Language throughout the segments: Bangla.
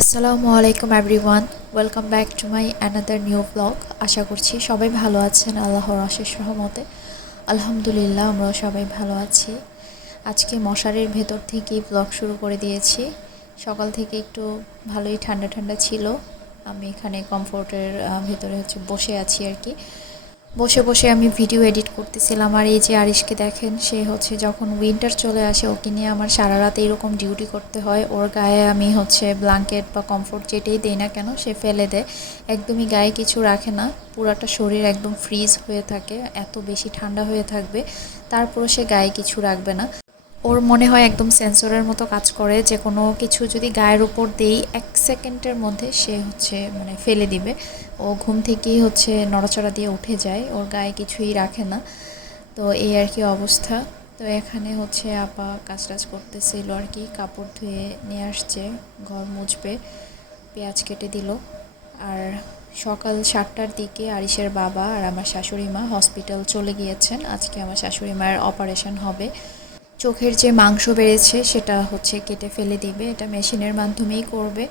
আসসালামু আলাইকুম everyone welcome back to my another new blog আশা করছি সবাই ভালো আছেন, আল্লাহর অশেষ রহমতে। আলহামদুলিল্লাহ, আমরাও সবাই ভালো আছি। আজকে মশারির ভেতর থেকেই ব্লগ শুরু করে দিয়েছি। সকাল থেকে একটু ভালোই ঠান্ডা ঠান্ডা ছিল। আমি এখানে কমফোর্টের ভেতরে হচ্ছে বসে আছি আর কি। বসে বসে আমি ভিডিও এডিট করতেছিলাম আর এই যে আরিশকে দেখেন, সে হচ্ছে যখন উইন্টার চলে আসে ওকে নিয়ে আমার সারা রাতে এরকম ডিউটি করতে হয়। ওর গায়ে আমি হচ্ছে ব্ল্যাঙ্কেট বা কমফোর্ট যেটাই দেই না কেন, সে ফেলে দেয়। একদমই গায়ে কিছু রাখে না, পুরাটা শরীর একদম ফ্রিজ হয়ে থাকে, এত বেশি ঠান্ডা হয়ে থাকবে তারপরে সে গায়ে কিছু রাখবে না। ওর মনে হয় একদম সেন্সরের মতো কাজ করে, যে কোনো কিছু যদি গায়ের উপর দেই, এক সেকেন্ডের মধ্যে সে হচ্ছে মানে ফেলে দিবে। ও ঘুম থেকেই হচ্ছে নড়াচড়া দিয়ে উঠে যায়, ওর গায়ে কিছুই রাখে না। তো এই আর কি অবস্থা। তো এখানে হচ্ছে আপা কাজ টাজ করতেছিল আর কি, কাপড় ধুয়ে নিয়ে আসছে, ঘর মুছবে, পেঁয়াজ কেটে দিল। আর সকাল সাতটার দিকে আরিশের বাবা আর আমার শাশুড়ি মা হসপিটাল চলে গিয়েছেন। আজকে আমার শাশুড়ি মায়ের অপারেশন হবে। চোখের যে মাংস বেড়েছে, সেটা হচ্ছে কেটে ফেলে দিবে। এটা মেশিনের মাধ্যমেই করবে।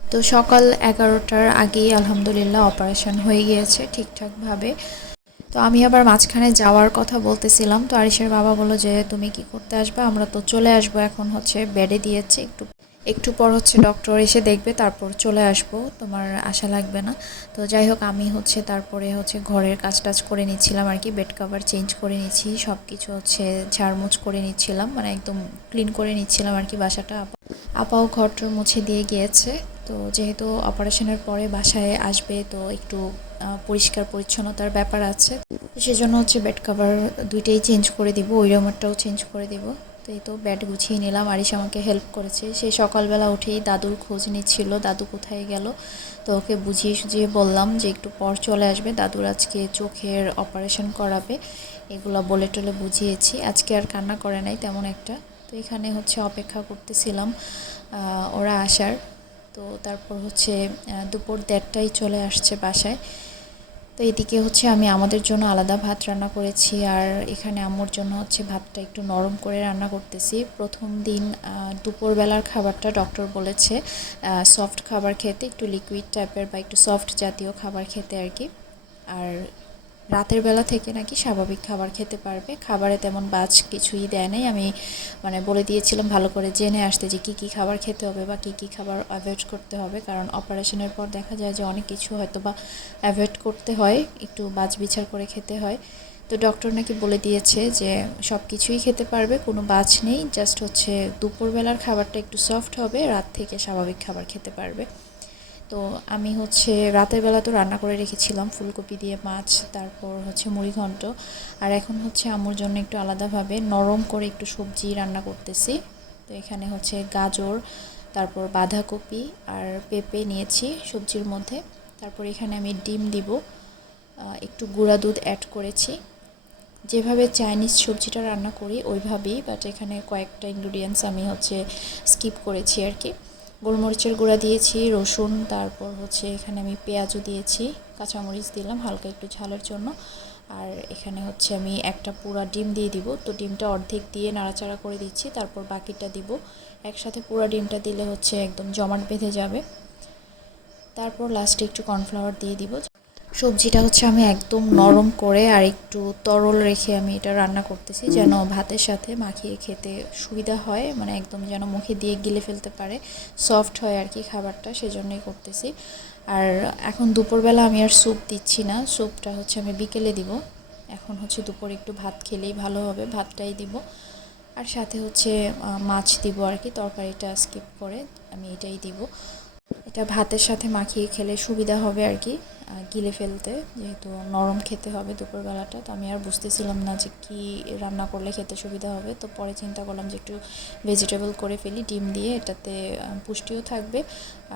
তো সকাল এগারোটার আগেই আলহামদুলিল্লাহ অপারেশন হয়ে গিয়েছে ঠিকঠাকভাবে। তো আমি আবার মাঝখানে যাওয়ার কথা বলতেছিলাম। তো আরিশের বাবা বলো যে, তুমি কি করতে আসবে? আমরা তো চলে আসব। এখন হচ্ছে বেডে দিয়েছে। একটু একটু পর হচ্ছে ডক্টর এসে দেখবে, তারপর চলে আসব, তোমার আশা লাগবে না। তো যাই হোক, আমি হচ্ছে তারপরে হচ্ছে ঘরের কাজ টাজ করে নিচ্ছিলাম আর কি বেড কাভার চেঞ্জ করে নিচ্ছি সব কিছু হচ্ছে ঝাড়মুছ করে নিচ্ছিলাম মানে একদম ক্লিন করে নিচ্ছিলাম আর কি বাসাটা। আপা আপাও ঘরটর মুছে দিয়ে গিয়েছে, তো যেহেতু অপারেশনের পরে বাসায় আসবে, তো একটু পরিষ্কার পরিচ্ছন্নতার ব্যাপার আছে। সেজন্য হচ্ছে বেড কাভার দুইটাই চেঞ্জ করে দিব, ওই রুমারটাও চেঞ্জ করে দিব। তো এই তো ব্যাট গুছিয়ে নিলাম। আরিস আমাকে হেল্প করেছে। সে সকালবেলা উঠেই দাদুর খোঁজ নিচ্ছিল, দাদু কোথায় গেল? তো ওকে বুঝিয়ে সুঝিয়ে বললাম যে একটু পর চলে আসবে, দাদুর আজকে চোখের অপারেশন করাবে। এগুলো বলে টলে বুঝিয়েছি। আজকে আর কান্না করে নাই, তেমন একটা। তো এখানে হচ্ছে অপেক্ষা করতেছিলাম ওরা আসার। তো তারপর হচ্ছে দুপুর দেড়টায় চলে আসছে বাসায়। তো এদিকে হচ্ছে আমি আমাদের জন্য আলাদা ভাত রান্না করেছি আর এখানে আমার জন্য হচ্ছে ভাতটা একটু নরম করে রান্না করতেছি। প্রথম দিন দুপুরবেলার খাবারটা ডক্টর বলেছে সফট খাবার খেতে, একটু লিকুইড টাইপের বা একটু সফট জাতীয় খাবার খেতে আর কি। আর রাতের বেলা থেকে নাকি স্বাভাবিক খাবার খেতে পারবে। খাবারে তেমন বাজ কিছুই দেয় নাই। আমি মানে বলে দিয়েছিলাম ভালো করে জেনে আসতে যে কী কী খাবার খেতে হবে বা কী কী খাবার অ্যাভয়েড করতে হবে। কারণ অপারেশনের পর দেখা যায় যে অনেক কিছু হয়তো বা অ্যাভয়েড করতে হয়। একটু বাজ বিচার করে খেতে হয়। তো ডক্টর নাকি বলে দিয়েছে যে সব কিছুই খেতে পারবে, কোনো বাজ নেই। জাস্ট হচ্ছে দুপুরবেলার খাবারটা একটু সফট হবে, রাত থেকে স্বাভাবিক খাবার খেতে পারবে। তো আমি হচ্ছে রাতের বেলা তো রান্না করে রেখেছিলাম, ফুলকপি দিয়ে মাছ, তারপর হচ্ছে মুড়িঘণ্ট আর এখন হচ্ছে আম্মুর জন্য একটু আলাদাভাবে নরম করে একটু সবজি রান্না করতেছি। তো এখানে হচ্ছে গাজর, তারপর বাঁধাকপি আর পেঁপে নিয়েছি সবজির মধ্যে। তারপর এখানে আমি ডিম দিব একটু গুঁড়া দুধ অ্যাড করেছি। যেভাবে চাইনিজ সবজিটা রান্না করি ওইভাবেই বাট এখানে কয়েকটা ইনগ্রিডিয়েন্টস আমি হচ্ছে স্কিপ করেছি আর কি। গোলমরিচের গুঁড়া দিয়েছি, রসুন, তারপর হচ্ছে এখানে আমি পেঁয়াজও দিয়েছি, কাঁচামরিচ দিলাম হালকা একটু ঝালের জন্য। আর এখানে হচ্ছে আমি একটা পুরা ডিম দিয়ে দিব, তো ডিমটা অর্ধেক দিয়ে নাড়াচাড়া করে দিচ্ছি, তারপর বাকিটা দিব। একসাথে পুরা ডিমটা দিলে হচ্ছে একদম জমাট বেঁধে যাবে। তারপর লাস্টে একটু কর্নফ্লাওয়ার দিয়ে দিব। সবজিটা হচ্ছে আমি একদম নরম করে আর একটু তরল রেখে আমি এটা রান্না করতেছি যেন ভাতের সাথে মাখিয়ে খেতে সুবিধা হয় মানে একদম যেন মুখে দিয়ে গিলে ফেলতে পারে সফট হয় আর কি খাবারটা সেজন্যই করতেছি। আর এখন দুপুরবেলা আমি আর স্যুপ দিচ্ছি না স্যুপটা হচ্ছে আমি বিকেলে দিব। এখন হচ্ছে দুপুরে একটু ভাত খেলেই ভালো হবে ভাতটাই দিব। আর সাথে হচ্ছে মাছ দিব আর কি তরকারিটা স্কিপ করে আমি এটাই দিব। এটা ভাতের সাথে মাখিয়ে খেলে সুবিধা হবে আর কি। গিলে ফেলতে, যেহেতু নরম খেতে হবে দুপুরবেলাটা, তো আমি আর বুঝতেছিলাম না যে কী রান্না করলে খেতে সুবিধা হবে। তো পরে চিন্তা করলাম যে একটু ভেজিটেবল করে ফেলি, ডিম দিয়ে, এটাতে পুষ্টিও থাকবে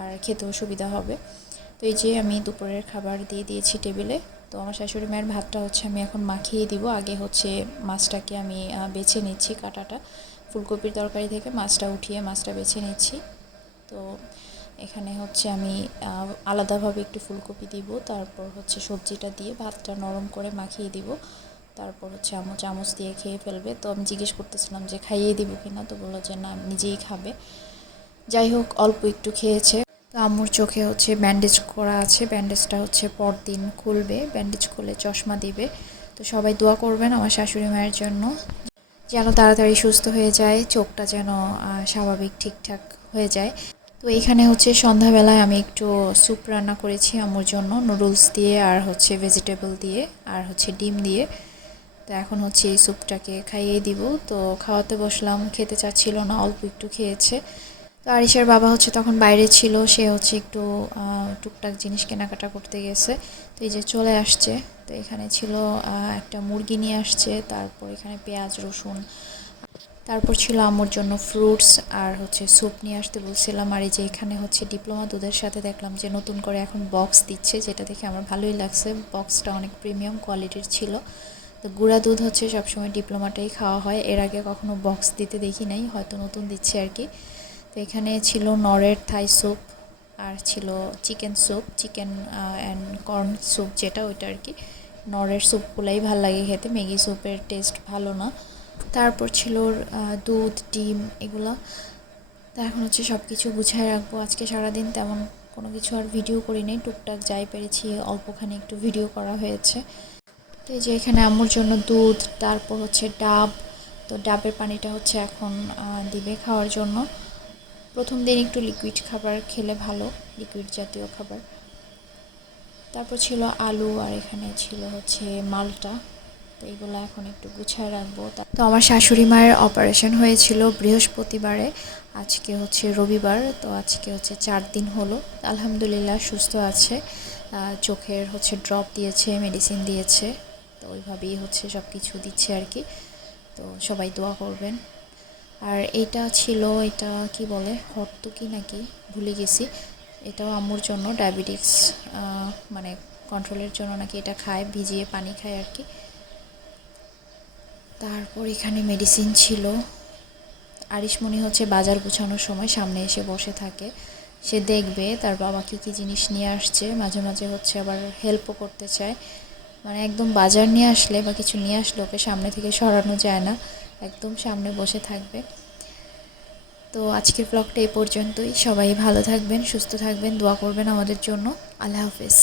আর খেতেও সুবিধা হবে। তো এই যে আমি দুপুরের খাবার দিয়ে দিয়েছি টেবিলে, তো আমার শাশুড়ি মায়ের ভাতটা হচ্ছে আমি এখন মাখিয়ে দিব। আগে হচ্ছে মাছটাকে আমি বেছে নিচ্ছি কাটাটা, ফুলকপির তরকারি থেকে মাছটা উঠিয়ে মাছটা বেছে নিচ্ছি। তো এখানে হচ্ছে আমি আলাদাভাবে একটু ফুলকপি দিব, তারপর হচ্ছে সবজিটা দিয়ে ভাতটা নরম করে মাখিয়ে দিব, তারপর হচ্ছে আমু চামচ দিয়ে খেয়ে ফেলবে। তো আমি জিজ্ঞেস করতেছিলাম যে খাইয়ে দিব কিনা, তো বলল যে না, নিজেই খাবে। যাই হোক, অল্প একটু খেয়েছে। তো আম্মুর চোখে হচ্ছে ব্যান্ডেজ করা আছে, ব্যান্ডেজটা হচ্ছে পরদিন খুলবে, ব্যান্ডেজ খুলে চশমা দিবে। তো সবাই দোয়া করবেন আমার শাশুড়ি মায়ের জন্য, যেন তাড়াতাড়ি সুস্থ হয়ে যায়, চোখটা যেন স্বাভাবিক ঠিকঠাক হয়ে যায়। তো এখানে হচ্ছে সন্ধ্যাবেলায় আমি একটু স্যুপ রান্না করেছি আমার জন্য, নুডলস দিয়ে আর হচ্ছে ভেজিটেবল দিয়ে আর হচ্ছে ডিম দিয়ে। তো এখন হচ্ছে এই স্যুপটাকে খাইয়ে দিব। তো খাওয়াতে বসলাম, খেতে চাচ্ছিল না, অল্প একটু খেয়েছে। তো আরিশার বাবা হচ্ছে তখন বাইরে ছিল, সে হচ্ছে একটু টুকটাক জিনিস কেনাকাটা করতে গেছে। তো এই যে চলে আসছে, তো এখানে ছিল একটা মুরগি নিয়ে আসছে, তারপর এখানে পেঁয়াজ, রসুন তারপর ছিল আমার জন্য ফ্রুটস আর হচ্ছে স্যুপ নিয়ে আসতে বলছিলাম। আর এই যে এখানে হচ্ছে ডিপ্লোমা দুধের সাথে দেখলাম যে নতুন করে এখন বক্স দিচ্ছে, যেটা দেখে আমার ভালোই লাগছে। বক্সটা অনেক প্রিমিয়াম কোয়ালিটির ছিল। তো গুঁড়া দুধ হচ্ছে সবসময় ডিপ্লোমাটাই খাওয়া হয়। এর আগে কখনো বক্স দিতে দেখি নাই, হয়তো নতুন দিচ্ছে আর কি। তো এখানে ছিল নরের থাই স্যুপ আর ছিল chicken soup chicken and corn soup যেটা, ওইটা আর কি। নরের স্যুপগুলাই ভালো লাগে খেতে। ম্যাগি স্যুপের টেস্ট ভালো না। তারপর ছিল দুধ, ডিম এগুলো। তা এখন হচ্ছে সব কিছু গুছিয়ে রাখব। আজকে সারাদিন তেমন কোনো কিছু আর ভিডিও করি করিনি টুকটাক যাই পেরেছি, অল্পখানি একটু ভিডিও করা হয়েছে। তো এই যে এখানে আম্মুর জন্য দুধ, তারপর হচ্ছে ডাব। তো ডাবের পানিটা হচ্ছে এখন দিবে খাওয়ার জন্য। প্রথম দিন একটু লিকুইড খাবার খেলে ভালো লিকুইড জাতীয় খাবার। তারপর ছিল আলু আর এখানে ছিল হচ্ছে মালটা। তো এইগুলো এখন একটু গুছিয়ে রাখব। তা- আমার শাশুড়ি মায়ের অপারেশন হয়েছিল বৃহস্পতিবারে, আজকে হচ্ছে রবিবার, তো আজকে হচ্ছে চার দিন হলো। আলহামদুলিল্লাহ সুস্থ আছে চোখের হচ্ছে ড্রপ দিয়েছে মেডিসিন দিয়েছে, তো ওইভাবেই হচ্ছে সব কিছু দিচ্ছে আর কি। তো সবাই দোয়া করবেন। আর এটা ছিল, এটা কি বলে, হর্তুকি নাকি, ভুলে গেছি। এটাও আম্মুর জন্য ডায়াবেটিক্স মানে কন্ট্রোলের জন্য নাকি এটা খায়, ভিজিয়ে পানি খায় আর কি। তারপর এখানে মেডিসিন ছিল। আরিশমণি হচ্ছে বাজার গুছানোর সময় সামনে এসে বসে থাকে। সে দেখবে তার বাবা কী কী জিনিস নিয়ে আসছে। মাঝে মাঝে হচ্ছে আবার হেল্পও করতে চায়। মানে একদম বাজার নিয়ে আসলে বা কিছু নিয়ে আসলে ওকে সামনে থেকে সরানো যায় না। একদম সামনে বসে থাকবে। তো আজকের ব্লগটা এই পর্যন্তই। সবাই ভালো থাকবেন, সুস্থ থাকবেন, দোয়া করবেন আমাদের জন্য। আল্লাহ হাফেজ।